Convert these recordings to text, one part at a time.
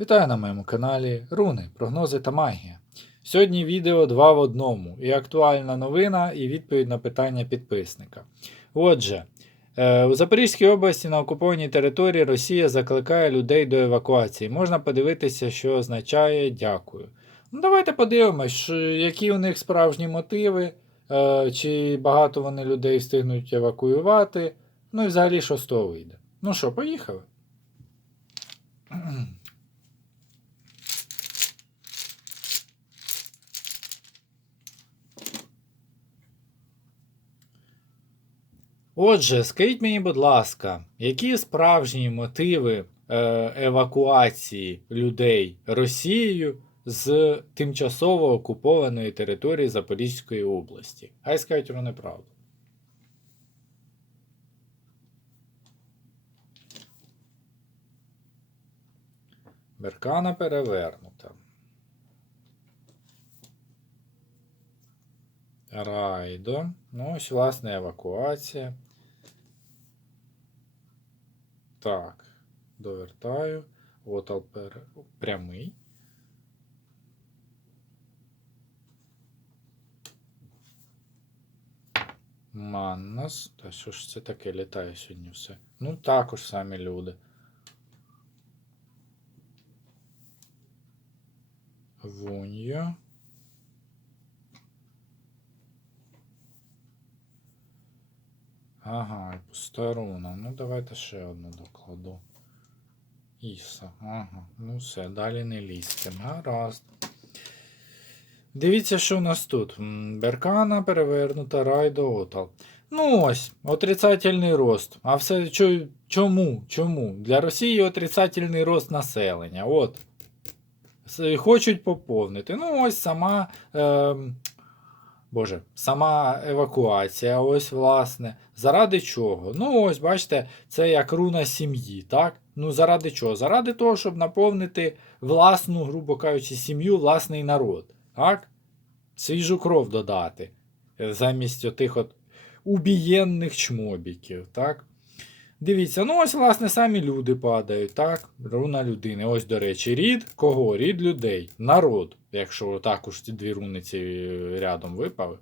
Вітаю на моєму каналі Руни, прогнози та магія. Сьогодні відео два в одному. І актуальна новина, і відповідь на питання підписника. Отже, е, у Запорізькій області на окупованій території Росія закликає людей до евакуації. Можна подивитися, що означає дякую. Ну, давайте подивимось, які у них справжні мотиви, е, чи багато вони людей встигнуть евакуювати. Ну і взагалі, що з того вийде. Ну що, поїхали? Отже, скажіть мені, будь ласка, які справжні мотиви е, евакуації людей Росією з тимчасово окупованої території Запорізької області? Хай скажуть вони правду. Беркана перевернута. Райдо. Ну, ось, власне, евакуація. Так, довертаю. От алпер прямий. Маннас. Та що ж це таке літає сьогодні все? Ну, також самі люди. Вуньо. Ага, і руна. Ну, давайте ще одну докладу. Іса. Ага. Ну все, далі не лізьте. Гаразд. Дивіться, що у нас тут. Беркана перевернута, райдо отал. Ну ось, отрицательний рост. А все чому? Чому? Для Росії отрицательний рост населення. От. Хочуть поповнити. Ну, ось сама. ем, Боже, сама евакуація, ось, власне. Заради чого? Ну, ось, бачите, це як руна сім'ї, так? Ну, заради чого? Заради того, щоб наповнити власну, грубо кажучи, сім'ю, власний народ. Так? Свіжу кров додати. е, Замість отих от убієнних чмобіків, так? Дивіться, ну ось, власне, самі люди падають, так? Руна людини. Ось, до речі, рід кого? Рід людей. Народ, якщо також ці дві руниці рядом випали.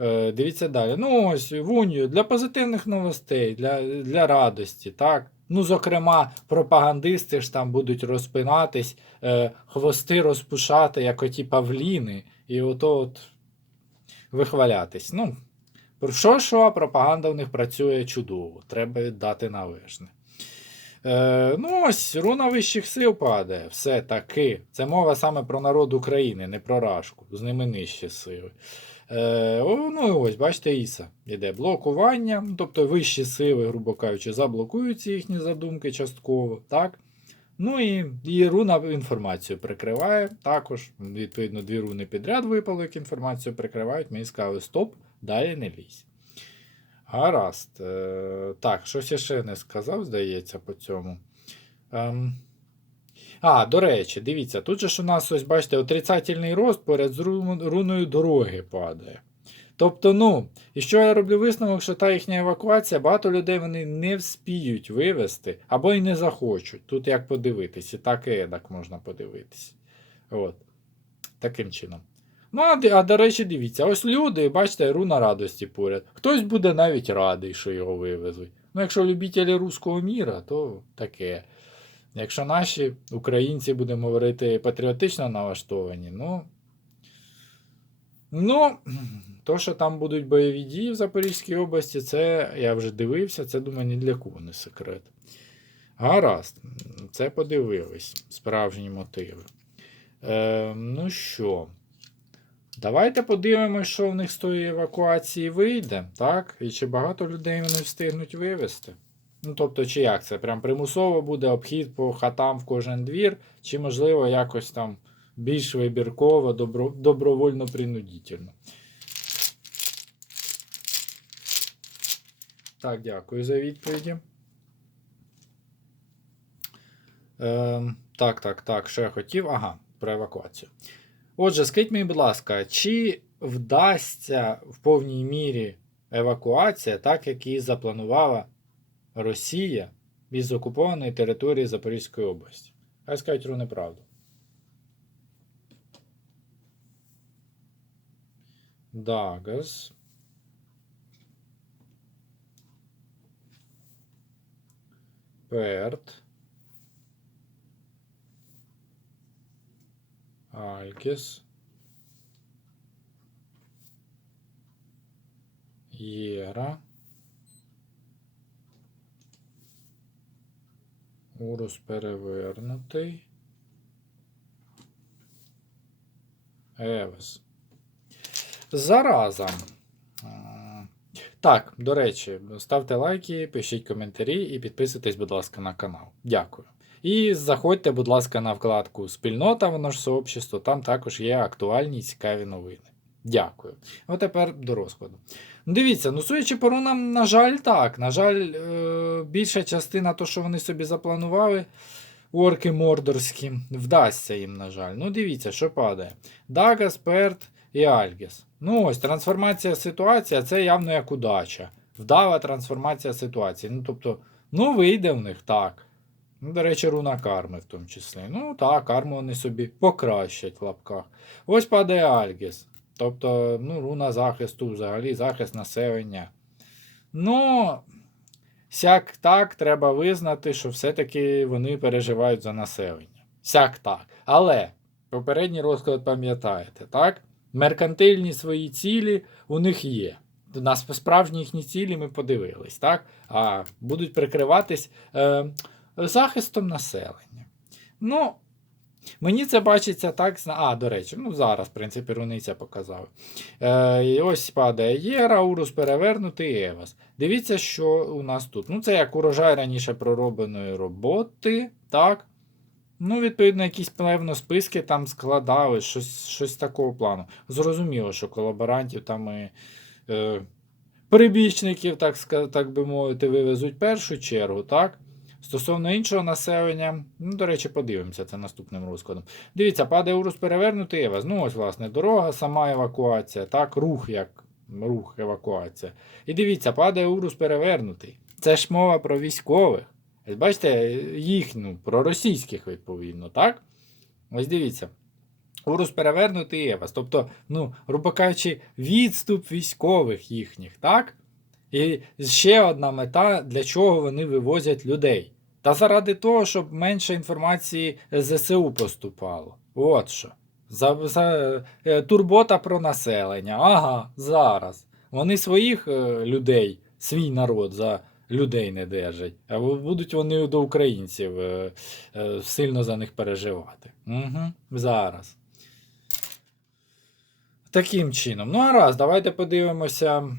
Е, дивіться далі. Ну, ось Вунію для позитивних новостей, для, для радості, так? Ну, зокрема, пропагандисти ж там будуть розпинатись, е, хвости розпушати, як оті павліни, і ото от вихвалятись. Ну, що, що, пропаганда в них працює чудово, треба віддати належне. Е, ну, ось руна вищих сил падає, все таки. Це мова саме про народ України, не про рашку. З ними нижчі сили. Е, о, ну і ось, бачите, Іса. Іде блокування, тобто вищі сили, грубо кажучи, заблокують ці їхні задумки частково. так? Ну і, і руна інформацію прикриває. Також, відповідно, дві руни підряд випали, як інформацію прикривають. Мені сказали, стоп, далі не лізь. Гаразд. Е, так, щось я ще не сказав, здається, по цьому. Ем, а, до речі, дивіться, тут же ж у нас, ось, бачите, отрицательний рост поряд з ру- руною дороги падає. Тобто, ну, і що я роблю висновок, що та їхня евакуація, багато людей вони не вспіють вивезти або й не захочуть. Тут як подивитись, і так і едак можна подивитися. От. Таким чином. Ну, а, до речі, дивіться, ось люди, бачите, руна радості поряд. Хтось буде навіть радий, що його вивезуть. Ну, якщо любителі руського міра, то таке. Якщо наші українці, будемо говорити, патріотично налаштовані, ну. Ну, то, що там будуть бойові дії в Запорізькій області, це я вже дивився, це, думаю, ні для кого не секрет. Гаразд, це подивились, справжні мотиви. Е, ну що, давайте подивимось, що в них з тої евакуації вийде, так? І чи багато людей вони встигнуть вивезти. Ну, тобто, чи як це? Прям примусово буде обхід по хатам в кожен двір, чи, можливо, якось там більш вибірково, добро, добровольно принудительно. Так, дякую за відповіді. Ем, так, так, так, що я хотів. Ага, про евакуацію. Отже, скажіть мені, будь ласка, чи вдасться в повній мірі евакуація, так як її запланувала Росія із окупованої території Запорізької області? Хай скажуть ру неправду. Дагас. Перт. Алькіс. Єра. Урус перевернутий. Евес. Зараза. Так, до речі, ставте лайки, пишіть коментарі і підписуйтесь, будь ласка, на канал. Дякую. І заходьте, будь ласка, на вкладку Спільнота, воно ж сообщество, там також є актуальні і цікаві новини. Дякую. От тепер до розкладу. Дивіться, ну судячи по рунам, на жаль, так. На жаль, е- більша частина того, що вони собі запланували, орки мордорські, вдасться їм, на жаль. Ну, дивіться, що падає. Дагас, Перт і Альгіс. Ну ось, трансформація ситуації, це явно як удача. Вдала трансформація ситуації. Ну, тобто, ну, вийде в них так. Ну, до речі, руна карми в тому числі. Ну так, карму вони собі покращать в лапках. Ось падає Альгіс. Тобто, ну, руна захисту, взагалі захист населення. Ну, сяк так, треба визнати, що все-таки вони переживають за населення. Сяк так. Але попередній розклад пам'ятаєте, так? Меркантильні свої цілі у них є. На сп- справжні їхні цілі ми подивились, так? А будуть прикриватись е, захистом населення. Ну, Мені це бачиться так. А, до речі, ну зараз, в принципі, руниця показав. Е, ось падає Єра, Урус перевернутий Евас. Дивіться, що у нас тут. Ну, це як урожай раніше проробленої роботи. Так. Ну, відповідно, якісь, певно, списки там складали, щось, щось такого плану. Зрозуміло, що колаборантів там і е, прибічників, так, так би мовити, вивезуть першу чергу, так? Стосовно іншого населення, ну, до речі, подивимося це наступним розкладом. Дивіться, падає урус перевернутий Евас. Ну, ось, власне, дорога, сама евакуація, так, рух як рух, евакуація. І дивіться, падає урус перевернутий. Це ж мова про військових. Бачите, їхню, про російських, відповідно, так? Ось дивіться. Урус перевернутий Евас. Тобто, ну, грубо кажучи, відступ військових їхніх, так? І ще одна мета, для чого вони вивозять людей. Та заради того, щоб менше інформації ЗСУ поступало. От що. За, за, е, турбота про населення. Ага, зараз. Вони своїх е, людей, свій народ за людей не держать, а будуть вони до українців е, е, сильно за них переживати. Угу, зараз. Таким чином. Ну, а раз, давайте подивимося.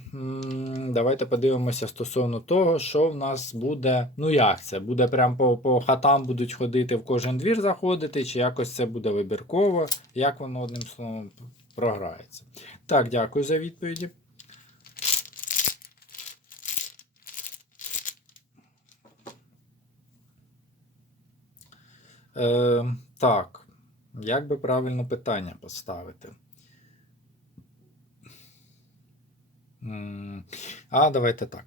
Давайте подивимося стосовно того, що в нас буде. Ну, як це? Буде прям по, по хатам будуть ходити в кожен двір заходити, чи якось це буде вибірково, як воно одним словом програється. Так, дякую за відповіді. Е, так, як би правильно питання поставити? А, давайте так.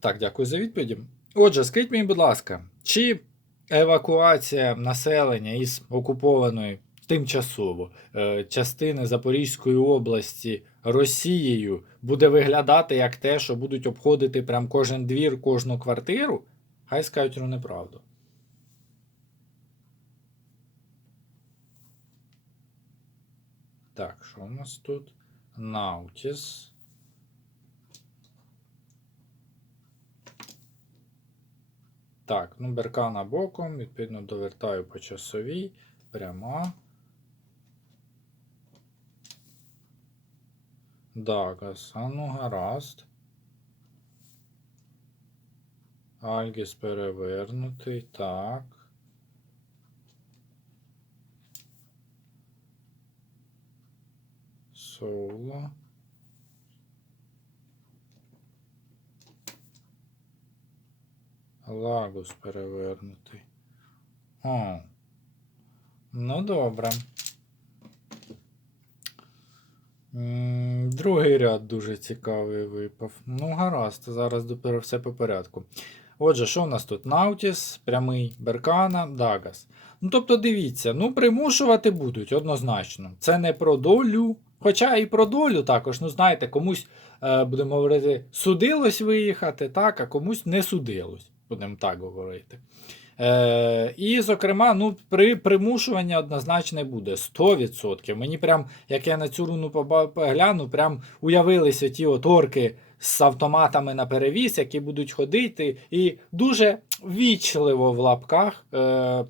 Так, дякую за відповіді. Отже, скажіть мені, будь ласка, чи евакуація населення із окупованої тимчасово е, частини Запорізької області Росією буде виглядати як те, що будуть обходити прям кожен двір, кожну квартиру? Хай скажуть ну, неправду. Так, що у нас тут? Наутіс. Так, ну беркана боком, відповідно довертаю по часовій. Пряма. Дагас, а ну гаразд. Альгіс перевернутий, так. Соло. Лагус перевернутий. О. Ну, добре. Другий ряд дуже цікавий випав. Ну, гаразд, зараз все по порядку. Отже, що в нас тут? Наутіс, прямий, Беркана, Дагас. Ну, тобто, дивіться, ну примушувати будуть однозначно. Це не про долю. Хоча і про долю також, ну знаєте, комусь, е, будемо говорити, судилось виїхати, так, а комусь не судилось, будемо так говорити. Е, і, зокрема, ну, при примушуванні однозначно буде 100%. Мені прям, як я на цю руну погляну, прям уявилися ті от орки з автоматами на перевіз, які будуть ходити, і дуже вічливо в лапках е,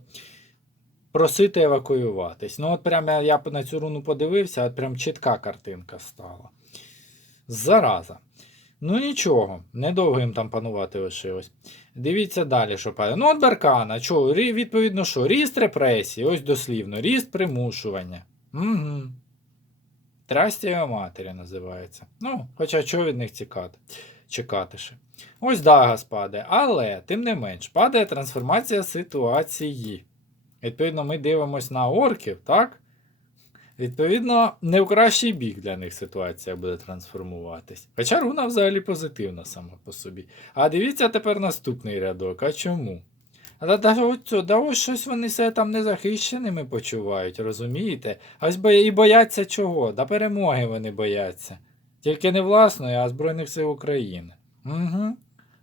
просити евакуюватись. Ну, от прям я, я на цю руну подивився, от прям чітка картинка стала. Зараза. Ну нічого, недовго їм там панувати лишилось. Дивіться далі, що падає. Ну, от Беркана, що, відповідно, що? Ріст репресії, ось дослівно, ріст примушування. Угу. Трастія матері називається. Ну, хоча чого від них цікати, чекати ще. Ось Дагас падає. Але, тим не менш, падає трансформація ситуації. Відповідно, ми дивимося на орків, так? Відповідно, не в кращий бік для них ситуація буде трансформуватись. Хоча руна взагалі позитивна сама по собі. А дивіться тепер наступний рядок. А чому? А да, ось, ось щось вони себе там незахищеними почувають, розумієте? Ось бо, і бояться чого? Да перемоги вони бояться. Тільки не власної, а Збройних сил України. Угу.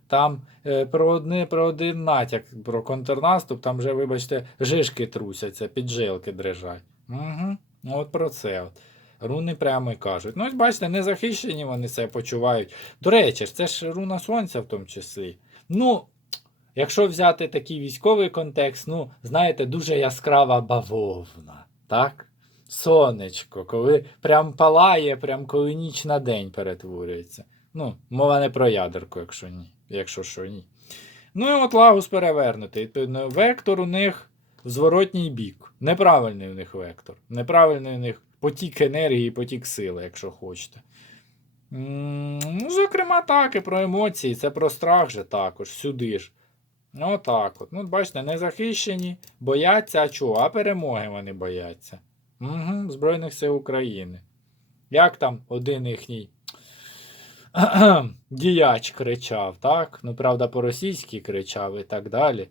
Там е, про, одне, про один натяк, про контрнаступ, там вже, вибачте, жишки трусяться, піджилки дрижать. Угу. Ну от про це. От. Руни прямо й кажуть. Ну, ось бачите, незахищені вони себе почувають. До речі, це ж руна сонця в тому числі. Ну, якщо взяти такий військовий контекст, ну, знаєте, дуже яскрава бавовна, так? Сонечко, коли прям палає, прям коли ніч на день перетворюється. Ну, мова не про ядерку, якщо ні. Якщо що ні. Ну і от лагус перевернутий. Вектор у них зворотній бік. Неправильний у них вектор. Неправильний у них потік енергії, потік сили, якщо хочете. Ну, зокрема, так, і про емоції, це про страх же також, сюди ж. Ну, так от. Ну, бачите, незахищені, бояться, а чого? А перемоги вони бояться. Угу, Збройних сил України. Як там один їхній діяч кричав, так? Ну, правда, по-російськи кричав і так далі.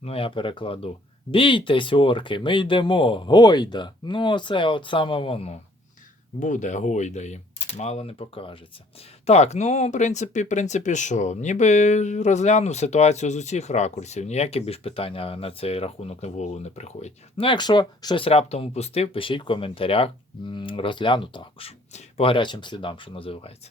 Ну, я перекладу. Бійтесь, орки, ми йдемо, гойда. Ну, це от саме воно. Буде гойда їм. Мало не покажеться. Так, ну, в принципі, принципі, що? Ніби розглянув ситуацію з усіх ракурсів. Ніякі більш питання на цей рахунок в голову не приходять. Ну, якщо щось раптом упустив, пишіть в коментарях. Розгляну також. По гарячим слідам, що називається.